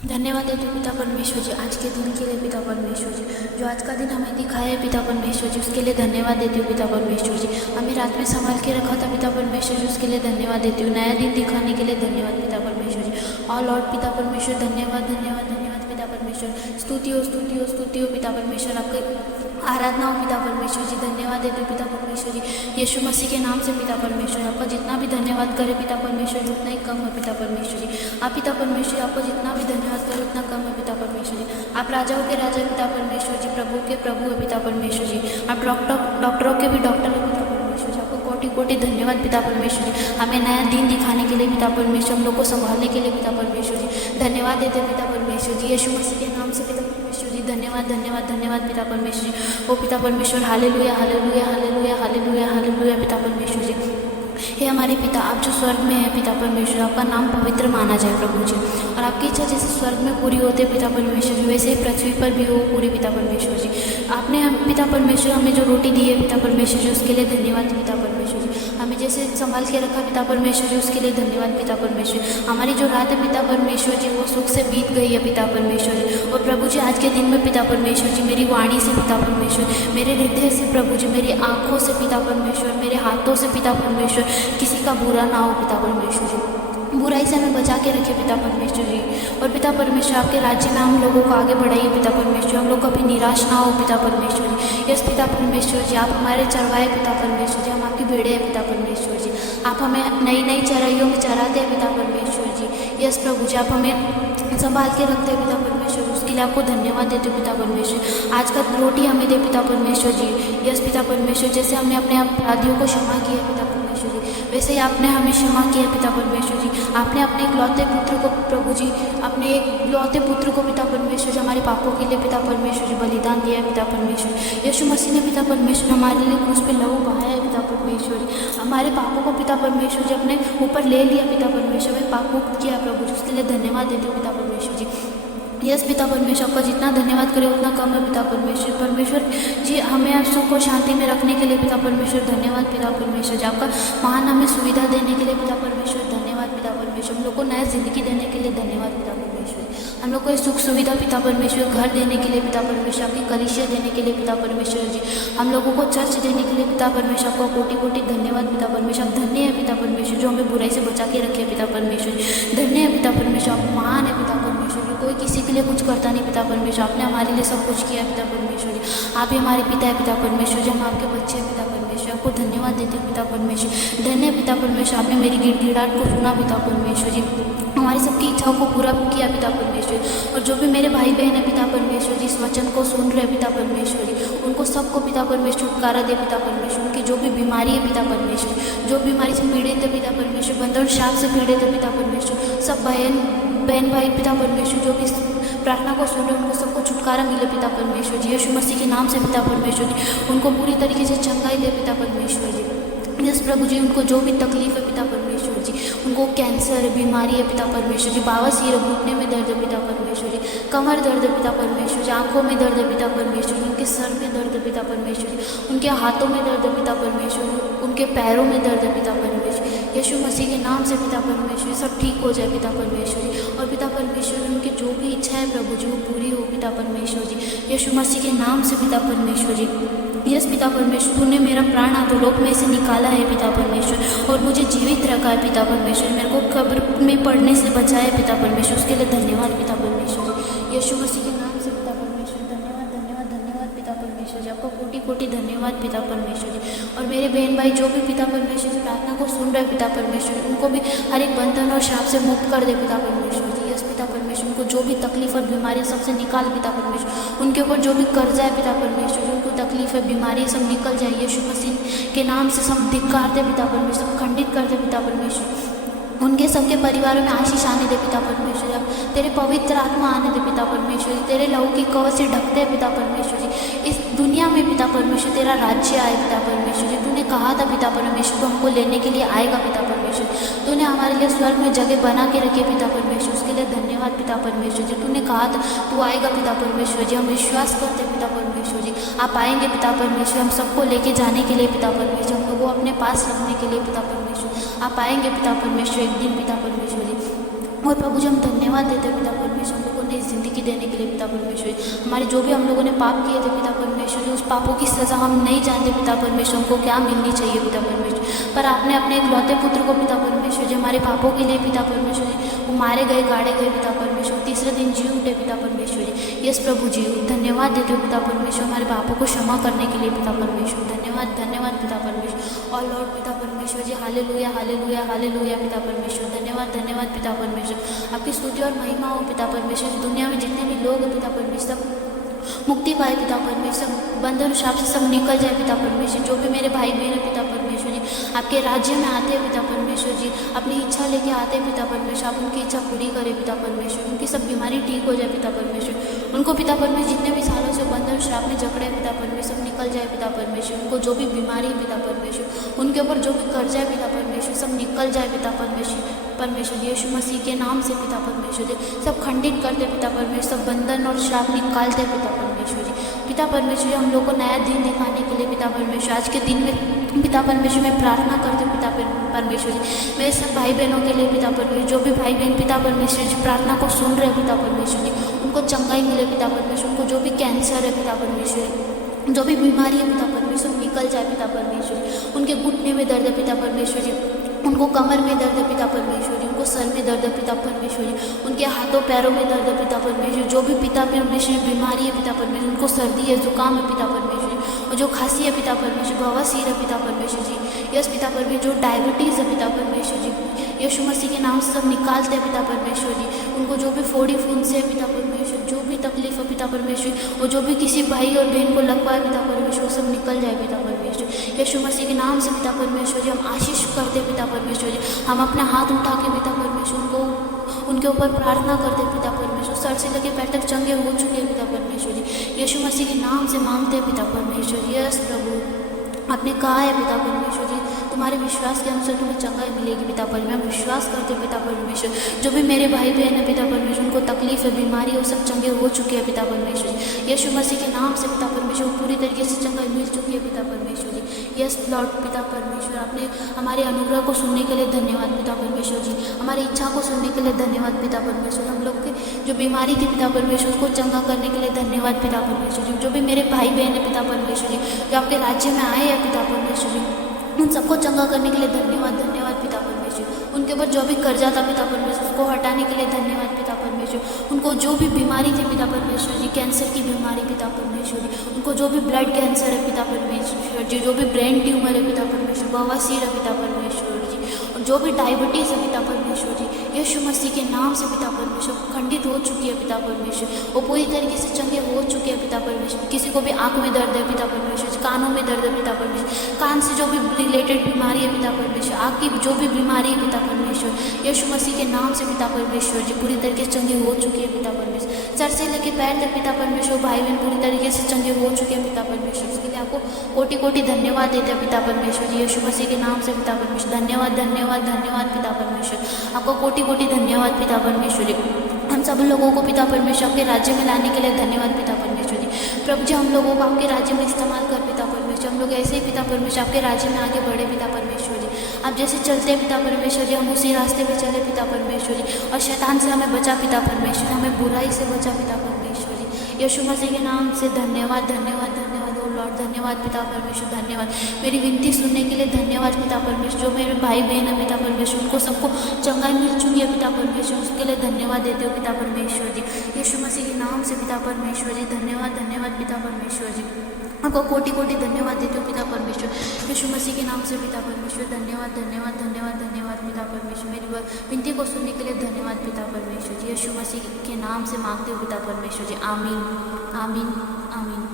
धन्यवाद देते हो पिता परमेश्वर जी आज के दिन के लिए पिता परमेश्वर जी, जो आज का दिन हमें दिखाया है पिता परमेश्वर जी, उसके लिए धन्यवाद देती हूँ पिता परमेश्वर जी। हमें रात में संभाल के रखा था पिता परमेश्वर जी, उसके लिए धन्यवाद देती हूँ। नया दिन दिखाने के लिए धन्यवाद पिता परमेश्वर जी। और लॉर्ड पिता परमेश्वर धन्यवाद धन्यवाद धन्यवाद पिता परमेश्वर। स्तुति हो स्तुति हो स्तुति हो पिता परमेश्वर, आपके आराधना हो पिता परमेश्वर जी। धन्यवाद देते हो पिता परमेश्वर जी, यीशु मसीह के नाम से पिता परमेश्वर। आपका जितना भी धन्यवाद करे पिता परमेश्वर जी उतना ही कम है पिता परमेश्वर जी। आप पिता परमेश्वर जी, आपको जितना भी धन्यवाद करे उतना कम है पिता परमेश्वर जी। आप राजाओं के राजा पिता परमेश्वर जी, प्रभु के प्रभु है पिता परमेश्वर जी। आप डॉक्टरों के भी डॉक्टर है पिता परमेश्वर जी। आपको कोटि कोटि धन्यवाद पिता परमेश्वर जी, हमें नया दिन दिखाने के लिए पिता परमेश्वर, हम लोग को संभालने के लिए पिता परमेश्वर जी। धन्यवाद देते पिता परमेश्वर जी, यीशु मसीह के नाम से पिता परमेश्वर जी। धन्यवाद धन्यवाद धन्यवाद पिता परमेश्वर जी। ओ पिता परमेश्वर, hallelujah hallelujah hallelujah hallelujah hallelujah पिता परमेश्वर जी। हे हमारे पिता, आप जो स्वर्ग में है पिता परमेश्वर, आपका नाम पवित्र माना जाए प्रभु जी। और आपकी इच्छा जैसे स्वर्ग में पूरी होती है पिता परमेश्वर जी, वैसे ही पृथ्वी पर भी हो पूरी पिता परमेश्वर जी। आपने पिता परमेश्वर हमें जो रोटी दी है पिता परमेश्वर जी, उसके लिए धन्यवाद पिता परमेश्वर जी। हमें जैसे संभाल के रखा पिता परमेश्वर जी, उसके लिए धन्यवाद पिता परमेश्वर। हमारी जो रात है पिता परमेश्वर जी, वो सुख से बीत गई है पिता परमेश्वर जी। और प्रभु जी आज के दिन में पिता परमेश्वर जी, मेरी वाणी से पिता परमेश्वर, मेरे हृदय से प्रभु जी, मेरी आँखों से पिता परमेश्वर, मेरे हाथों से पिता परमेश्वर, किसी का बुरा ना हो पिता परमेश्वर जी। बुराई से हमें बचा के रखे पिता परमेश्वर जी। और पिता परमेश्वर, आपके राज्य में हम लोगों को आगे बढ़ाइए पिता परमेश्वर, हम लोग कभी निराश ना हो पिता परमेश्वर जी। यस पिता परमेश्वर जी, आप हमारे चरवाए पिता परमेश्वर जी, हम आपकी भेड़े हैं पिता परमेश्वर जी। आप हमें नई नई चराइयों में चराते हैं पिता परमेश्वर जी। यस प्रभु जी, आप हमें संभाल के रखते हैं पिता परमेश्वर, उसके लिए आपको धन्यवाद देते हो पिता परमेश्वर। आज का रोटी हमें दे पिता परमेश्वर जी। यस पिता परमेश्वर, जैसे हमने अपने अपराधियों को क्षमा किया पिता परमेश्वर जी, वैसे ही आपने हमें क्षमा किया पिता परमेश्वर जी। आपने अपने इकलौते पुत्र को प्रभु जी, अपने एक इकलौते पुत्र को पिता परमेश्वर जी, हमारे पापों के लिए पिता परमेश्वर जी बलिदान दिया है पिता परमेश्वर। यीशु मसीह ने पिता परमेश्वर हमारे लिए क्रूस पे लहू बहाया है पिता परमेश्वर जी। हमारे पापों को पिता परमेश्वर जी अपने ऊपर ले लिया पिता परमेश्वर, में पाप मुक्त किया प्रभु जी, उसके लिए धन्यवाद देते हो पिता परमेश्वर जी। यस पिता परमेश्वर, आपका जितना धन्यवाद करें उतना कम है पिता परमेश्वर। परमेश्वर जी, हमें आप सुख को शांति में रखने के लिए पिता परमेश्वर धन्यवाद पिता परमेश्वर जी। आपका महान हमें सुविधा देने के लिए पिता परमेश्वर धन्यवाद पिता परमेश्वर। हम लोग को नया जिंदगी देने के लिए धन्यवाद पिता परमेश्वर। हम लोग को सुख सुविधा पिता परमेश्वर, घर देने के लिए पिता परमेश्वर, आपकी कलीसिया देने के लिए पिता परमेश्वर जी। हम लोगों को चर्च देने के लिए पिता परमेश्वर, आपको कोटि कोटि धन्यवाद पिता परमेश्वर। आप धन्य है पिता परमेश्वर, जो हमें बुराई से बचा के रखे पिता परमेश्वर। धन्य है पिता परमेश्वर, आप महान है पिता परमेश्वर। कोई किसी के लिए कुछ करता नहीं पिता परमेश्वर, आपने हमारे लिए सब कुछ किया पिता परमेश्वर जी। आप ही हमारे पिता है पिता परमेश्वर जी, हम आपके बच्चे हैं पिता परमेश्वर। आपको धन्यवाद देते हैं पिता परमेश्वर। धन्य पिता परमेश्वर, आपने मेरी गिड़गिड़ाहट को सुना पिता परमेश्वर जी, हमारी सबकी इच्छाओं को पूरा किया पिता परमेश्वर। और जो भी मेरे भाई बहन है पिता परमेश्वर जी, इस वचन को सुन रहे पिता परमेश्वर जी, उनको सबको पिता परमेश्वर छुटकारा दे पिता परमेश्वर। उनकी जो भी बीमारी है पिता परमेश्वर, जो बीमारी से पीड़ित है पिता परमेश्वर, बंधन शाप से पीड़ित है पिता परमेश्वर, सब बहन भाई पिता परमेश्वर जो भी प्रार्थना को सुन रहे उनको सबको छुटकारा मिले पिता परमेश्वर जी। यीशु मसीह के नाम से पिता परमेश्वर जी, उनको पूरी तरीके से चंगाई दे पिता परमेश्वर जी। यस प्रभु जी, उनको जो भी तकलीफ है पिता परमेश्वर जी, उनको कैंसर बीमारी है पिता परमेश्वर जी, बवासीर, घुटने में दर्द है पिता परमेश्वर जी, कमर दर्द है पिता परमेश्वर जी, आंखों में दर्द है पिता परमेश्वर जी, उनके सर में दर्द है पिता परमेश्वर जी, उनके हाथों में दर्द है पिता परमेश्वर, उनके पैरों में दर्द है पिता परमेश्वर। यीशु मसीह के नाम से पिता परमेश्वर सब ठीक हो जाए पिता परमेश्वर जी। और पिता परमेश्वर, उनकी जो भी इच्छा है प्रभु जी वो पूरी हो पिता परमेश्वर जी, यीशु मसीह के नाम से पिता परमेश्वर जी। यस पिता परमेश्वर, तूने मेरा प्राण अधोलोक में से निकाला है पिता परमेश्वर, और मुझे जीवित रखा है पिता परमेश्वर, मेरे को कब्र में पड़ने से बचाया है पिता परमेश्वर, उसके लिए धन्यवाद पिता परमेश्वर जी। यीशु मसीह के नाम से पिता परमेश्वर, धन्यवाद धन्यवाद धन्यवाद पिता परमेश्वर जी। आपका कोटि कोटि धन्यवाद पिता परमेश्वर जी। और मेरे बहन भाई जो भी पिता परमेश्वर जी प्रार्थना को सुन रहे पिता परमेश्वर, उनको भी हर एक बंधन और शाप से मुक्त कर दे पिता परमेश्वर जी। यस पिता परमेश्वर, उनको जो भी तकलीफ और बीमारी सबसे निकाल पिता परमेश्वर, उनके ऊपर जो भी कर्जा है पिता परमेश्वर, जो उनको तकलीफ है बीमारी सब निकल जाए यीशु मसीह के नाम से। सब धिक्कार दे पिता परमेश्वर, सब खंडित कर दे पिता परमेश्वर, उनके सबके परिवारों में आशीष आने दे पिता परमेश्वर। अब तेरे पवित्र आत्मा आने दे पिता परमेश्वर जी, तेरे लहू की कवच से ढकते हैं पिता परमेश्वर जी। इस दुनिया में पिता परमेश्वर तेरा राज्य आए पिता परमेश्वर जी। तूने कहा था पिता परमेश्वर, तो हमको लेने के लिए आएगा पिता परमेश्वर। तूने हमारे लिए स्वर्ग में जगह बना के रखी पिता परमेश्वर, उसके लिए धन्यवाद पिता परमेश्वर जी। तूने कहा था तू आएगा पिता परमेश्वर जी, हम विश्वास करते पिता परमेश्वर जी। आप आएंगे पिता परमेश्वर, हम सबको लेके जाने के लिए पिता परमेश्वर, हम लोगों को अपने पास रखने के लिए पिता परमेश्वर। आप आएंगे पिता परमेश्वर एक दिन पिता परमेश्वर जी। और प्रभु जी हम धन्यवाद देते हैं पिता परमेश्वर, हम लोगों ने इस ज़िंदगी देने के लिए पिता परमेश्वर। हमारे जो भी हम लोगों ने पाप किए थे पिता परमेश्वर, उस पापों की सज़ा हम नहीं जानते पिता परमेश्वर हमको क्या मिलनी चाहिए पिता परमेश्वर, पर आपने अपने इकलौते पुत्र को पिता परमेश्वर जी हमारे पापों के लिए पिता परमेश्वर जी वो मारे गए, गाड़े गए पिता परमेश्वर, तीसरे दिन जी उठे पिता परमेश्वर जी। यस प्रभु जी धन्यवाद देते हो पिता परमेश्वर हमारे पापों को क्षमा करने के लिए पिता परमेश्वर। धन्यवाद धन्यवाद पिता परमेश्वर। और लॉर्ड पिता परमेश्वर जी हालेलुया हालेलुया हालेलुया पिता परमेश्वर। धन्यवाद धन्यवाद पिता परमेश्वर। आपकी स्तुति और महिमा हो पिता परमेश्वर। दुनिया में जितने भी लोग हैं पिता परमेश्वर मुक्ति पाए पिता परमेश्वर, बंधन शाप से सब निकल जाए पिता परमेश्वर। जो भी मेरे भाई बहन है पिता परमेश्वर जी आपके राज्य में आते हैं पिता परमेश्वर जी, अपनी इच्छा लेके आते हैं पिता परमेश्वर, आप उनकी इच्छा पूरी करें पिता परमेश्वर, उनकी सब बीमारी ठीक हो जाए पिता परमेश्वर। उनको पिता परमेश्वर जितने भी सालों से बंधन श्राप में जकड़े पिता परमेश्वर सब निकल जाए पिता परमेश्वर। उनको जो भी बीमारी है पिता परमेश्वर, उनके ऊपर जो भी कर्जा है पिता परमेश्वर सब निकल जाए पिता परमेश्वर। यीशु मसीह के नाम से पिता परमेश्वर जी सब खंडित करते पिता परमेश्वर, सब बंधन और श्राप निकालते पिता परमेश्वर जी। पिता परमेश्वर जी हम लोग को नया दिन दिखाने के लिए पिता परमेश्वर आज के दिन में पिता परमेश्वर मैं प्रार्थना करती हूँ पिता परमेश्वर जी मेरे सब भाई बहनों के लिए पिता परमेश्वर, जो भी भाई बहन पिता परमेश्वर जी प्रार्थना को सुन रहे पिता परमेश्वर जी उनको चंगाई मिले पिता परमेश्वर, उनको जो भी कैंसर है पिता परमेश्वर, जो भी बीमारी है पिता परमेश्वर निकल जाए पिता परमेश्वर। उनके घुटने में दर्द है पिता परमेश्वर जी, उनको कमर में दर्द है पिता परमेश्वर जी, उनको सर में दर्द है पिता परमेश्वर जी, उनके हाथों पैरों में दर्द है पिता परमेश्वर। जो भी पिता परमेश्वर बीमारी है पिता परमेश्वर, उनको सर्दी है जुकाम है पिता परमेश्वर, और जो खांसी है पिता परमेश्वर, बवासीर है पिता परमेश्वर जी, यस पिता परमेश्वर, जो डायबिटीज़ है पिता परमेश्वर जी यीशु मसीह के नाम से सब निकालते हैं पिता परमेश्वर जी। उनको जो भी फोड़ी फुंसी है पिता परमेश्वर, जो भी तकलीफ है पिता परमेश्वर, वो जो भी किसी भाई और बहन को लग पाए पिता परमेश्वर वो सब निकल जाए पिता परमेश्वर। यीशु मसीह के नाम से पिता परमेश्वर जी हम आशीष करते पिता परमेश्वर जी, हम अपना हाथ उठा के पिता परमेश्वर उनको उनके ऊपर प्रार्थना करते पिता परमेश्वर, सर से लगे पैर तक चंगे हो चुके पिता परमेश्वर जी यीशु मसीह के नाम से मांगते पिता परमेश्वर। यस प्रभु आपने कहा है पिता परमेश्वर जी तुम्हारे विश्वास के अनुसार तुम्हें चंगाई मिलेगी पिता परमेश्वर। हम विश्वास करते पिता परमेश्वर, जो भी मेरे भाई बहन है पिता परमेश्वर उनको तकलीफ है बीमारी है वो सब चंगे हो चुके हैं पिता परमेश्वर। यीशु मसीह के नाम से पिता परमेश्वर पूरी तरीके से चंगाई मिल चुकी है पिता परमेश्वर जी। यस लॉर्ड पिता परमेश्वर आपने हमारे अनुग्रह को सुनने के लिए धन्यवाद पिता परमेश्वर जी, हमारी इच्छा को सुनने के लिए धन्यवाद पिता परमेश्वर। हम लोग के जो बीमारी थी पिता परमेश्वर उसको चंगा करने के लिए धन्यवाद पिता परमेश्वर जी। जो भी मेरे भाई बहन है पिता परमेश्वर जी जो आपके राज्य में आए हैं पिता परमेश्वर जी उन सबको चंगा करने के लिए धन्यवाद धन्यवाद पिता परमेश्वर। उनके ऊपर जो भी कर्जा था पिता परमेश्वर उसको हटाने के लिए धन्यवाद पिता परमेश्वर। उनको जो भी बीमारी थी पिता परमेश्वर जी कैंसर की बीमारी पिता परमेश्वर जी, उनको जो भी ब्लड कैंसर है पिता परमेश्वर जी, जो भी ब्रेन ट्यूमर है पिता परमेश्वर, बवासीर है पिता परमेश्वर जी, और जो भी डायबिटीज़ है पिता परमेश्वर जी यीशु मसीह के नाम से पिता परमेश्वर खंडित हो चुकी है पिता परमेश्वर, वो पूरी तरीके से चंगे हो चुके हैं पिता परमेश्वर। किसी को भी आँख में दर्द है पिता परमेश्वर, कानों में दर्द है पिता परमेश्वर, कान से जो भी रिलेटेड बीमारी है पिता परमेश्वर, आँख की जो भी बीमारी है पिता परमेश्वर यीशु मसीह के नाम से पिता परमेश्वर जी पूरी तरीके से चंगे हो चुके हैं पिता परमेश्वर। सर से लेके पैर तक पिता परमेश्वर भाई बहन पूरी तरीके से चंगे हो चुके हैं पिता परमेश्वर। इसके लिए आपको कोटि कोटि धन्यवाद देते हैं पिता परमेश्वर जी यीशु मसीह के नाम से पिता परमेश्वर। धन्यवाद धन्यवाद धन्यवाद पिता परमेश्वर, आपको कोटि कोटि धन्यवाद पिता परमेश्वर जी। हम सब लोगों को पिता परमेश्वर आपके राज्य में लाने के लिए धन्यवाद पिता परमेश्वर जी। प्रभु जी हम लोगों को आपके राज्य में इस्तेमाल कर पिता परमेश्वर, हम लोग ऐसे ही पिता परमेश्वर आपके राज्य में आगे बढ़े पिता परमेश्वर जी। आप जैसे चलते हैं पिता परमेश्वर जी हम उसी रास्ते पे चले पिता परमेश्वर जी, और शैतान से हमें बचा पिता परमेश्वर, हमें बुराई से बचा पिता परमेश्वर जी यीशु मसीह के नाम से धन्यवाद धन्यवाद धन्यवाद ओ लॉर्ड। धन्यवाद पिता परमेश्वर धन्यवाद, मेरी विनती सुनने के लिए धन्यवाद पिता परमेश्वर। जो मेरे भाई बहन है पिता परमेश्वर उनको सबको चंगाई मिल चुकी है पिता परमेश्वर, उसके लिए धन्यवाद देते हो पिता परमेश्वर जी यीशु मसीह के नाम से पिता परमेश्वर जी। धन्यवाद धन्यवाद पिता परमेश्वर जी, आपको कोटि कोटि धन्यवाद देते हो पिता परमेश्वर यीशु मसीह के नाम से पिता परमेश्वर। धन्यवाद धन्यवाद धन्यवाद धन्यवाद पिता परमेश्वर, मेरी विनती को सुनने के लिए धन्यवाद पिता परमेश्वर जी यीशु मसीह के नाम से मांगते हो पिता परमेश्वर जी। आमीन आमीन आमीन।